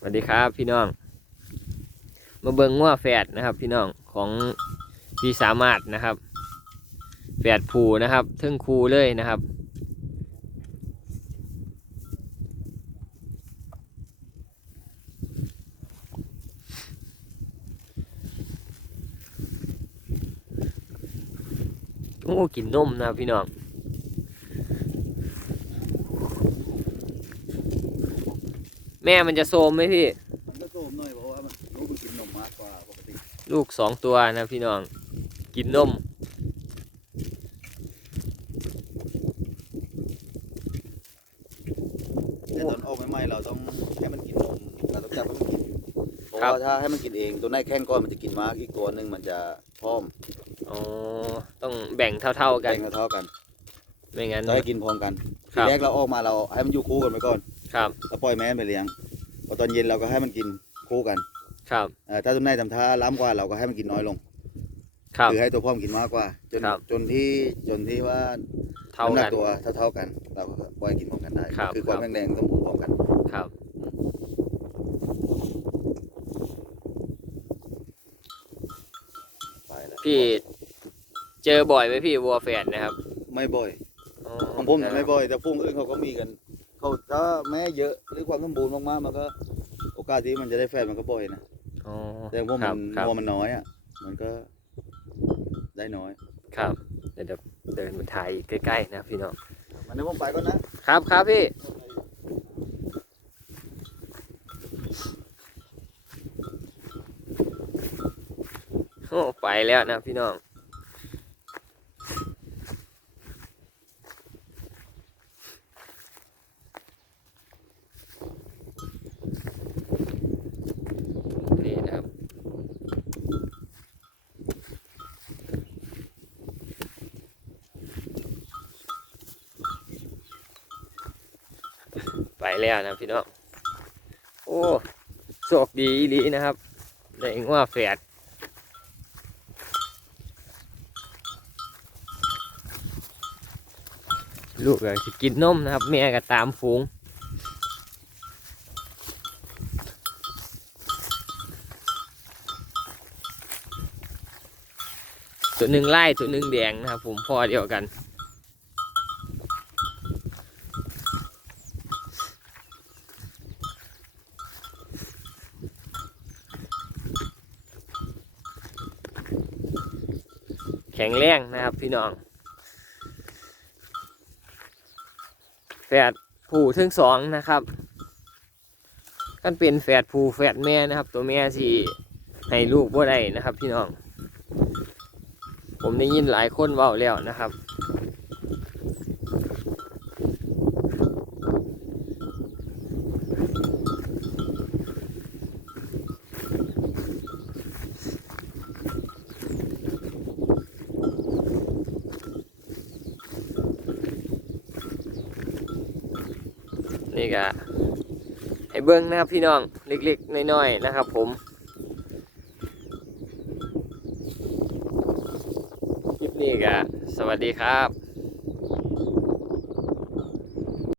สวัสดีครับพี่น้อง มาเบิงง้วแฝดนะครับ พี่น้องของพี่สามารถนะครับแฝดผูนะครับทึ่งคูเลยนะครับโอ้กินนมนะพี่น้อง แม่มันจะโซมไหมพี่ มันก็โซมหน่อยเพราะว่ามันลูกมันกินนมมากกว่าปกติลูกสองตัวนะพี่น้อง กินนม แต่ตอนออกใหม่ๆเราต้องให้มันกินนมเราต้องจับให้มันกินเพราะครับ ว่าถ้าให้มันกินเองตัวไหนแข้งก้อนมันจะกินมากอีกตัวหนึ่งมันจะพร้อมอ๋อต้องแบ่งเท่า ๆกัน แบ่งเท่าๆกันไม่งั้นต้องให้กินพร้อมกันคทีรับแรกเราออกมาเราให้มันอยู่คู่กันไปก่อน ครับแล้วปล่อยแม่มันไปเลี้ยงพอตอนเย็นเราก็ให้มันกินคู่กันครับเอ่อถ้าตัวไหนทำท่าล้ำกว่าเราก็ให้มันกินน้อยลงครับคือให้ตัวพ่อมนกินมากกว่า จนครับ จนที่จนที่ว่าเท่าน้ำหนักัน ตัวเท่าๆกัน เราก็ปล่อยกินพร้อมกันได้ครับคือความครับ แข็งแรงต้องพร้อมกัน ครับ ไปแล้วพี่เจอบ่อยไหมพี่วัวแฝดนะครับไม่บ่อยอ๋อของผมเนี่ยไม่บ่อย แต่ฟุ้งอื่นเขาก็มีกัน เขาถ้าแม่เยอะหรือความสมบูรณ์มากๆมันก็ โอกาสที่มันจะได้แฟนมันก็บ่อยนะอ๋อแต่พวกคมัรับนครับมัวมันน้อยอะ มันก็ได้น้อยครับเดี๋ยวเดี๋ยวเดินมาถ่ายใกล้ๆนะพี่น้องมันในผมไปก่อนนะครับครับพี่ โอ้ไปแล้วนะพี่น้อง ไปแล้วนะพี่น้อง โอ้โชคดีอีหลีนะครับ ได้ว่าแฝดลูกก็จะกินนมนะครับ แม่ก็ตามฝูง ตัวหนึ่งไล่ตัวหนึ่งแดงนะครับ ผมพ่อเดียวกัน แข็งแรงนะครับพี่น้องแฝดผู้ทั้งสองนะครับกันเป็นแฝดผู้แฝดแม่นะครับ ตัวแม่สี่ให้ลูกบ่ได้นะครับ พี่น้อง ผมได้ยินหลายคนเว้าแล้วนะครับ นี่ก็ให้เบิ้งนะครับพี่น้องเล็กๆน้อยๆนะครับ ผมคลิปนี้ก็สวัสดีครับ